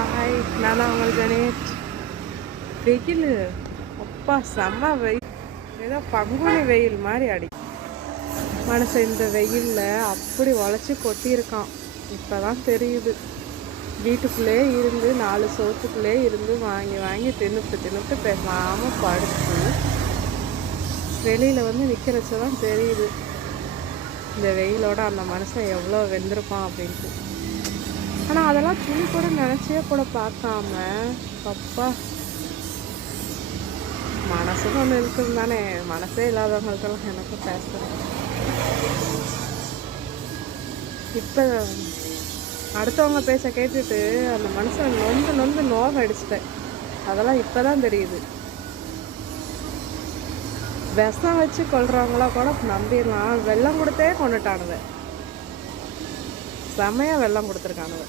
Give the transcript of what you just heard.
Hi, நான் தான் உங்கள் ஜெனேட். வெயில் அப்பா செம்ம வெயில், ஏதோ பங்குனி வெயில் மாதிரி அடி மனுஷன். இந்த வெயிலில் அப்படி உழைச்சி கொட்டியிருக்கான். இப்போ தான் தெரியுது. வீட்டுக்குள்ளே இருந்து 4 சோத்துக்குள்ளே இருந்து வாங்கி வாங்கி தின்னுட்டு பேசாமல் படுத்து வெளியில் வந்து நிற்கிறச்ச தான் தெரியுது இந்த வெயிலோட அந்த மனுஷன் எவ்வளோ வெந்திருப்பான் அப்படின்ட்டு. ஆனால் அதெல்லாம் துணி கூட நினச்சே கூட பார்க்காம அப்பா மனசுன்னு ஒன்று இருக்குது தானே. மனசே இல்லாதவங்கள்ட்டெல்லாம் எனக்கும் பேசுகிறேன். இப்போ அடுத்தவங்க பேச கேட்டுட்டு அந்த மனுஷன் நொந்து நோக அடிச்சிட்டேன். அதெல்லாம் இப்போ தான் தெரியுது. விஷம் வச்சு கொள்றவங்களா கூட நம்பிடலாம். வெள்ளம் கொடுத்தே கொண்டுட்டானுவ, செமையாக வெள்ளம் கொடுத்துருக்கானுவ.